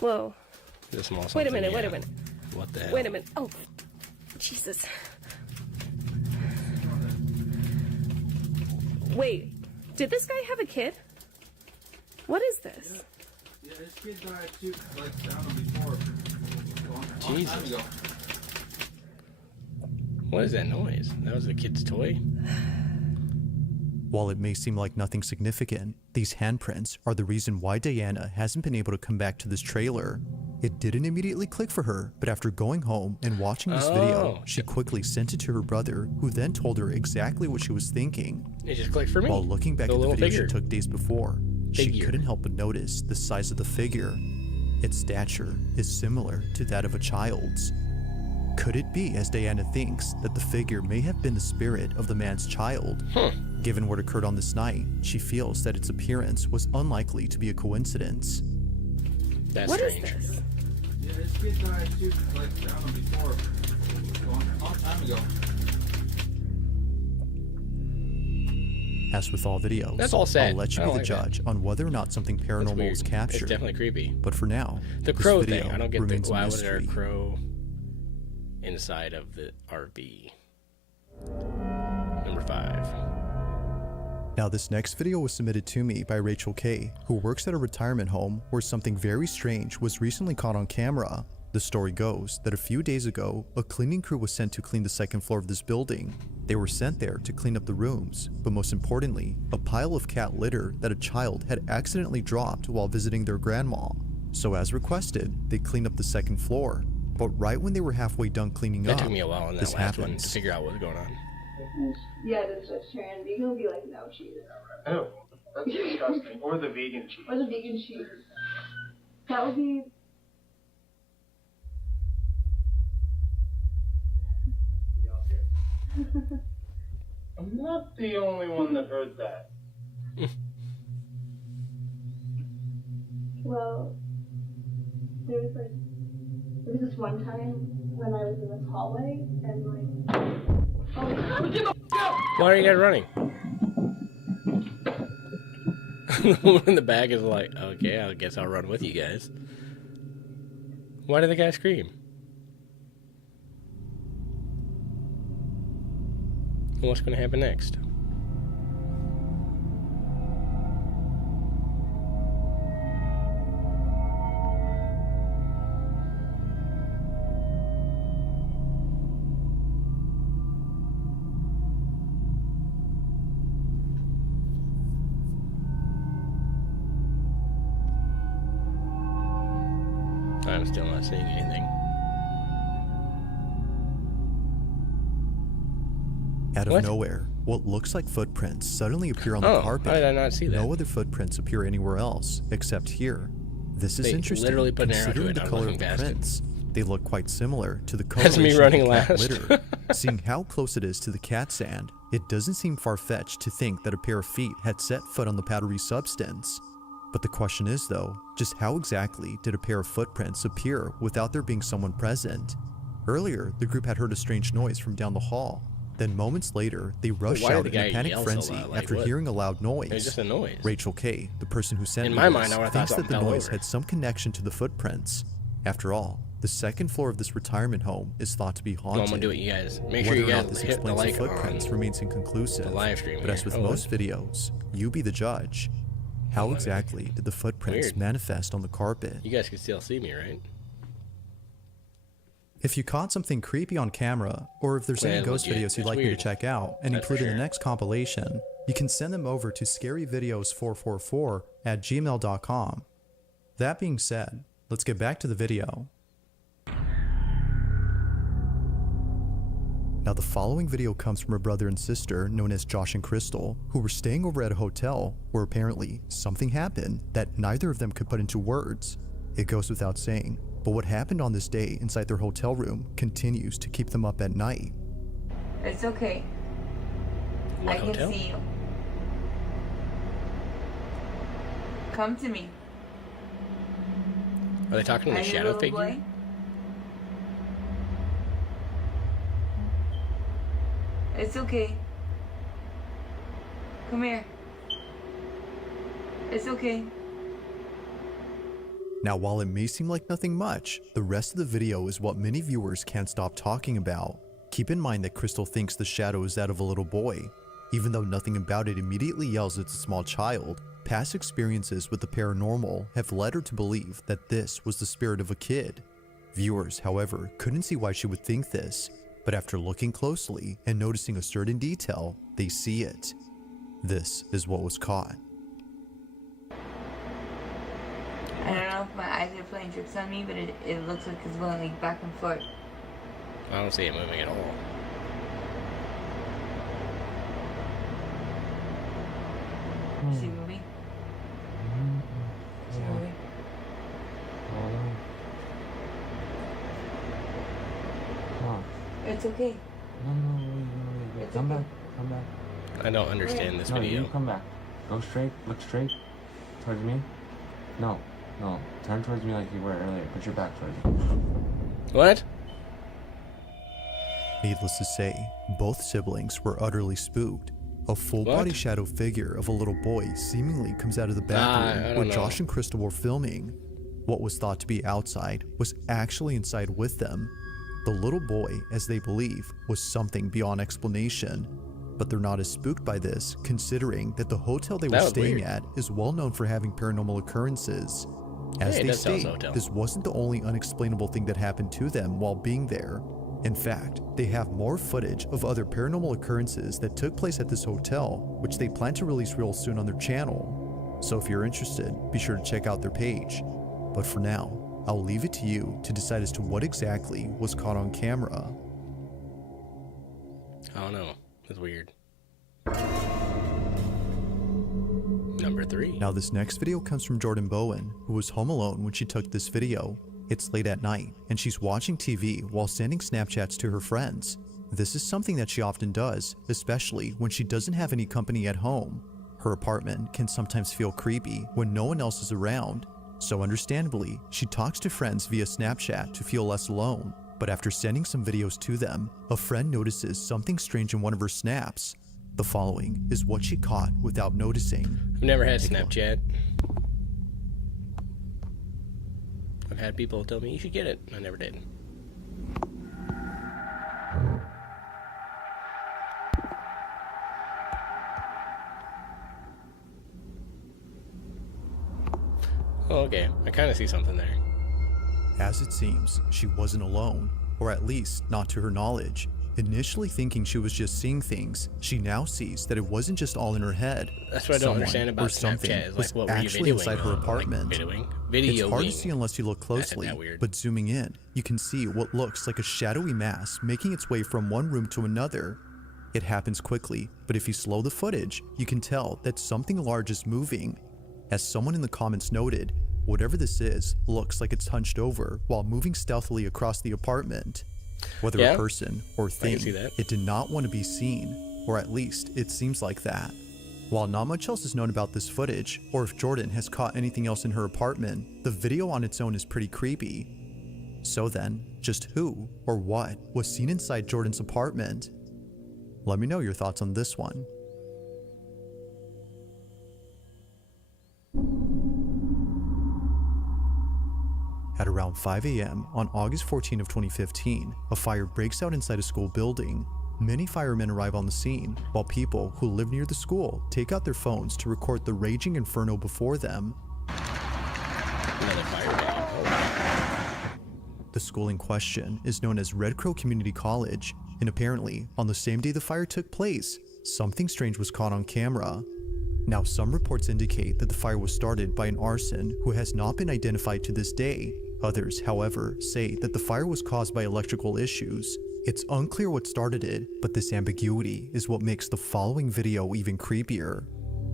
Whoa. Is it small Wait a something? minute, wait Yeah. a minute. What the hell? Wait a minute. Oh, Jesus. Wait, did this guy have a kid? What is this? Yeah, this kid died too, like down before. Jesus. What is that noise? That was a kid's toy? While it may seem like nothing significant, these handprints are the reason why Diana hasn't been able to come back to this trailer. It didn't immediately click for her, but after going home and watching this video, she quickly sent it to her brother, who then told her exactly what she was thinking. It just clicked for me. While looking back The at the little video figure. she took days before, she Figure. couldn't help but notice the size of the figure. Its stature is similar to that of a child's. Could it be, as Diana thinks, that the figure may have been the spirit of the man's child? Given what occurred on this night, she feels that its appearance was unlikely to be a coincidence. That's What is strange. this? Yeah, this kid died too, like, I don't know, before. A long time ago. As with all videos, That's all sad. I'll let you I be don't the like that. judge on whether or not something That's paranormal weird. was It's captured. definitely creepy. But for now, The this crow video thing. I don't get the, remains a why was there a mystery. crow inside of the RV? Number 5. Now, this next video was submitted to me by Rachel K, who works at a retirement home where something very strange was recently caught on camera. The story goes that a few days ago, a cleaning crew was sent to clean the second floor of this building. They were sent there to clean up the rooms, but most importantly, a pile of cat litter that a child had accidentally dropped while visiting their grandma. So as requested, they cleaned up the second floor. But right when they were halfway done cleaning That up, took me a while on that this last one to happens. figure out what was going on. Yeah, that's vegetarian. Vegan will be like, no cheese. Ew, that's disgusting. Or the vegan cheese. Or the vegan cheese. That would be. I'm not the only one that heard that. Well, there was this one time when I was in this hallway and like. Why are you guys running? The woman in the back is like, okay, I guess I'll run with you guys. Why did the guy scream? And what's going to happen next? I'm still not seeing anything. Out of What? nowhere, what looks like footprints suddenly appear on the Oh, carpet. how did I not see that? No other footprints appear anywhere else except here. This is They interesting, literally put an arrow to considering it, the I was color looking of the past it. prints. They look quite similar to the That's me coloration running of the cat last. litter. Seeing how close it is to the cat sand, it doesn't seem far-fetched to think that a pair of feet had set foot on the powdery substance. But the question is though, just how exactly did a pair of footprints appear without there being someone present? Earlier, the group had heard a strange noise from down the hall. Then moments later, they rushed why did out the in a guy panic yell so frenzy loud? Like, after what? hearing a loud noise. It was just a noise. Rachel K, the person who sent In me my this, mind, I would've thinks thought that the something fell noise over. had some connection to the footprints. After all, the second floor of this retirement home is thought to be haunted. I'm gonna do it, you guys. Make sure Whether you or not guys this hit the explains like the footprints on remains inconclusive. the live stream But as here. with Oh, most videos, you be the judge. How exactly did the footprints Weird. manifest on the carpet? You guys can still see me, right? If you caught something creepy on camera, or if there's Yeah, any ghost legit. videos you'd It's like me to weird. check out and That's for include in the sure. next compilation, you can send them over to scaryvideos444@gmail.com. That being said, let's get back to the video. Now the following video comes from a brother and sister known as Josh and Crystal, who were staying over at a hotel where apparently something happened that neither of them could put into words. It goes without saying, but what happened on this day inside their hotel room continues to keep them up at night. It's okay. What I can hotel? see you. Come to me. Are they talking to Are the you a shadow little figure? boy? It's okay. Come here. It's okay. Now while it may seem like nothing much, the rest of the video is what many viewers can't stop talking about. Keep in mind that Crystal thinks the shadow is that of a little boy. Even though nothing about it immediately yells it's a small child, past experiences with the paranormal have led her to believe that this was the spirit of a kid. Viewers, however, couldn't see why she would think this. But after looking closely and noticing a certain detail, they see it. This is what was caught. I don't know if my eyes are playing tricks on me, but it looks like it's going like back and forth. I don't see it moving at all. Is he moving? Is he moving? It's okay. No, come back, come back. I don't understand this No, video. you come back. Go straight, look straight towards me. No, turn towards me like you were earlier. Put your back towards me. What? Needless to say, both siblings were utterly spooked. A full-body What? shadow figure of a little boy seemingly comes out of the I bathroom don't where know. Josh and Crystal were filming. What was thought to be outside was actually inside with them. The little boy, as they believe, was something beyond explanation. But they're not as spooked by this, considering that the hotel they were That was staying weird. at is well known for having paranormal occurrences. As Hey, they that sounds state, hotel. this wasn't the only unexplainable thing that happened to them while being there. In fact, they have more footage of other paranormal occurrences that took place at this hotel, which they plan to release real soon on their channel. So if you're interested, be sure to check out their page. But for now, I'll leave it to you to decide as to what exactly was caught on camera. I don't know. It's weird. Number 3. Now this next video comes from Jordan Bowen, who was home alone when she took this video. It's late at night, and she's watching TV while sending Snapchats to her friends. This is something that she often does, especially when she doesn't have any company at home. Her apartment can sometimes feel creepy when no one else is around, so understandably, she talks to friends via Snapchat to feel less alone. But after sending some videos to them, a friend notices something strange in one of her snaps. The following is what she caught without noticing. I've never had Snapchat. I've had people tell me you should get it. I never did. Oh, okay. I kind of see something there. As it seems, she wasn't alone, or at least not to her knowledge. Initially thinking she was just seeing things, she now sees that it wasn't just all in her head. That's what I don't Someone understand about or something Snapchat. Is was like, what were you actually videoing? inside her apartment. Like videoing? It's hard to Videoing. see unless you look closely, that weird. but zooming in, you can see what looks like a shadowy mass making its way from one room to another. It happens quickly, but if you slow the footage, you can tell that something large is moving. As someone in the comments noted, whatever this is looks like it's hunched over while moving stealthily across the apartment. Whether Yeah, a person or I thing, can see that. it did not want to be seen, or at least it seems like that. While not much else is known about this footage, or if Jordan has caught anything else in her apartment, the video on its own is pretty creepy. So then, just who or what was seen inside Jordan's apartment? Let me know your thoughts on this one. At around 5 a.m. on August 14 of 2015, a fire breaks out inside a school building. Many firemen arrive on the scene, while people who live near the school take out their phones to record the raging inferno before them. Another fire ban. The school in question is known as Red Crow Community College, and apparently, on the same day the fire took place, something strange was caught on camera. Now, some reports indicate that the fire was started by an arson who has not been identified to this day. Others, however, say that the fire was caused by electrical issues. It's unclear what started it, but this ambiguity is what makes the following video even creepier.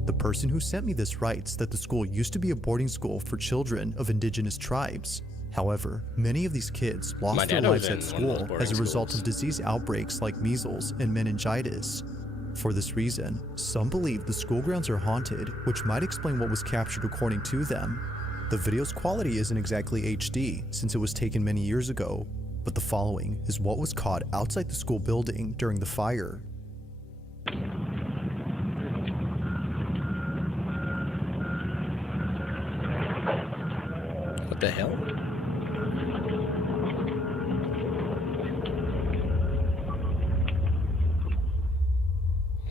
The person who sent me this writes that the school used to be a boarding school for children of indigenous tribes. However, many of these kids My lost their dad was lives at in one of those school boarding as a result schools. of disease outbreaks like measles and meningitis. For this reason, some believe the school grounds are haunted, which might explain what was captured according to them. The video's quality isn't exactly HD since it was taken many years ago, but the following is what was caught outside the school building during the fire. What the hell?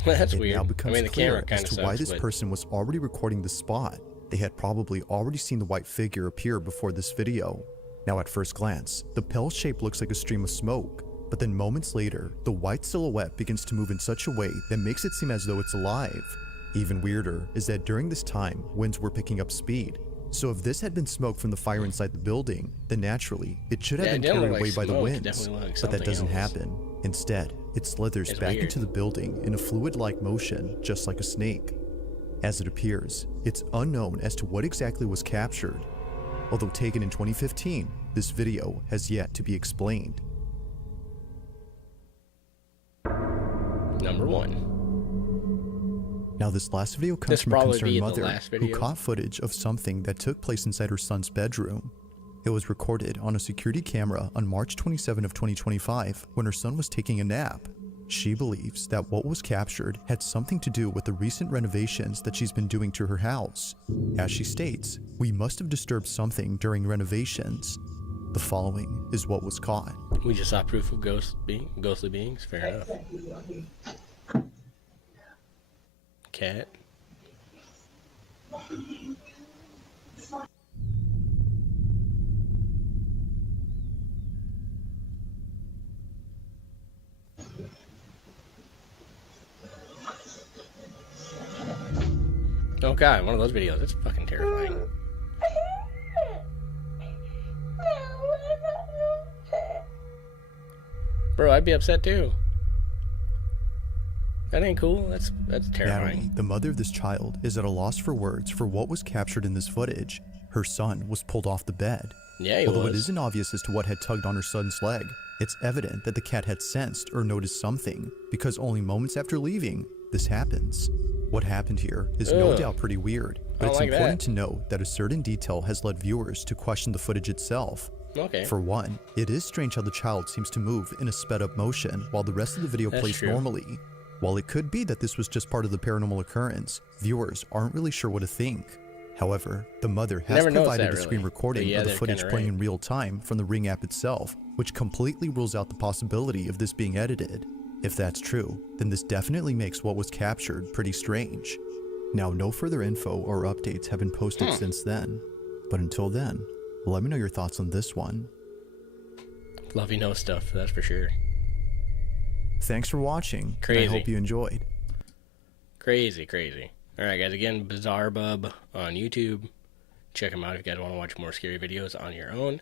That's It weird. now I becomes mean, the clear camera kind as of to why sucks, this but person was already recording the spot. They had probably already seen the white figure appear before this video. Now at first glance, the pale shape looks like a stream of smoke. But then moments later, the white silhouette begins to move in such a way that makes it seem as though it's alive. Even weirder is that during this time, winds were picking up speed. So if this had been smoke from the fire inside the building, then naturally, it should have been carried away by the winds. But that doesn't happen. Instead, it slithers back into the building in a fluid-like motion, just like a snake. As it appears, it's unknown as to what exactly was captured. Although taken in 2015, this video has yet to be explained. Number 1. Now this last video comes from a concerned mother who caught footage of something that took place inside her son's bedroom. It was recorded on a security camera on March 27 of 2025 when her son was taking a nap. She believes that what was captured had something to do with the recent renovations that she's been doing to her house. As she states, "We must have disturbed something during renovations." The following is what was caught. We just saw proof of ghostly beings. Fair enough. Cat. Oh god, one of those videos. It's fucking terrifying. Bro, I'd be upset too. That ain't cool. That's terrifying. Natalie, the mother of this child, is at a loss for words for what was captured in this footage. Her son was pulled off the bed. Yeah, he Although was. it isn't obvious as to what had tugged on her son's leg, it's evident that the cat had sensed or noticed something, because only moments after leaving, this happens. What happened here is no doubt pretty weird, but it's important to note that a certain detail has led viewers to question the footage itself. Okay. For one, it is strange how the child seems to move in a sped up motion while the rest of the video That's plays true. normally. While it could be that this was just part of the paranormal occurrence, viewers aren't really sure what to think. However, the mother has provided a screen recording of the footage playing in real time from the Ring app itself, which completely rules out the possibility of this being edited. If that's true, then this definitely makes what was captured pretty strange. Now, no further info or updates have been posted since then, but until then, let me know your thoughts on this one. Love you know stuff, that's for sure. Thanks for watching. Crazy. And I hope you enjoyed. Crazy. Alright guys, again, Bizarre Bub on YouTube. Check him out if you guys want to watch more scary videos on your own.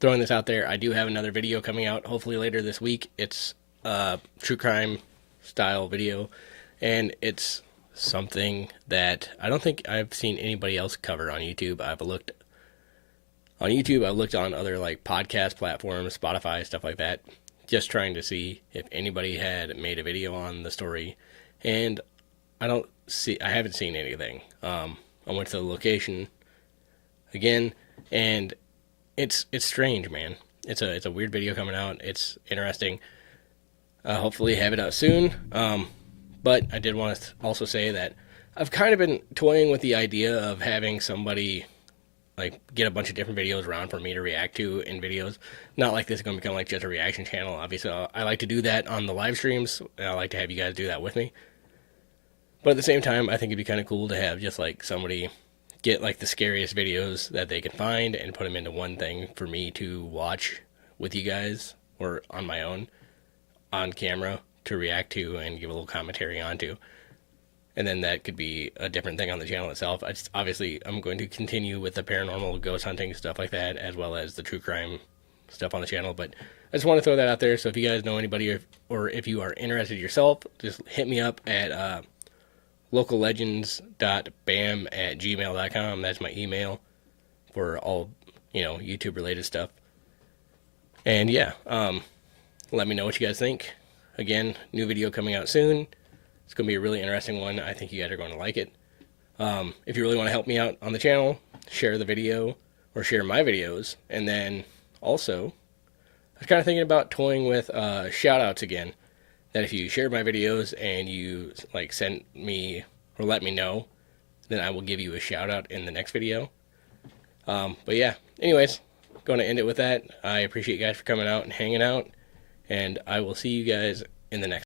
Throwing this out there, I do have another video coming out hopefully later this week. It's a true crime style video, and it's something that I don't think I've seen anybody else cover on YouTube. I've looked on other like podcast platforms, Spotify, stuff like that, just trying to see if anybody had made a video on the story, and I haven't seen anything. I went to the location again, and it's strange, man. It's a weird video coming out. It's interesting. Hopefully have it out soon. But I did want to also say that I've kind of been toying with the idea of having somebody like get a bunch of different videos around for me to react to in videos. Not like this is going to become like just a reaction channel. Obviously, I like to do that on the live streams, and I like to have you guys do that with me. But at the same time, I think it'd be kind of cool to have just like somebody get like the scariest videos that they can find and put them into one thing for me to watch with you guys or on my own on camera to react to and give a little commentary onto. And then that could be a different thing on the channel itself. Obviously, I'm going to continue with the paranormal, ghost hunting, stuff like that, as well as the true crime stuff on the channel. But I just want to throw that out there. So if you guys know anybody or if you are interested yourself, just hit me up at locallegends.bam@gmail.com. That's my email for all, YouTube related stuff. And yeah, let me know what you guys think. Again, new video coming out soon. It's going to be a really interesting one. I think you guys are going to like it. If you really want to help me out on the channel, share the video or share my videos. And then also, I was kind of thinking about toying with shout outs again. That if you share my videos and you like send me or let me know, then I will give you a shout out in the next video. But yeah, anyways, going to end it with that. I appreciate you guys for coming out and hanging out, and I will see you guys in the next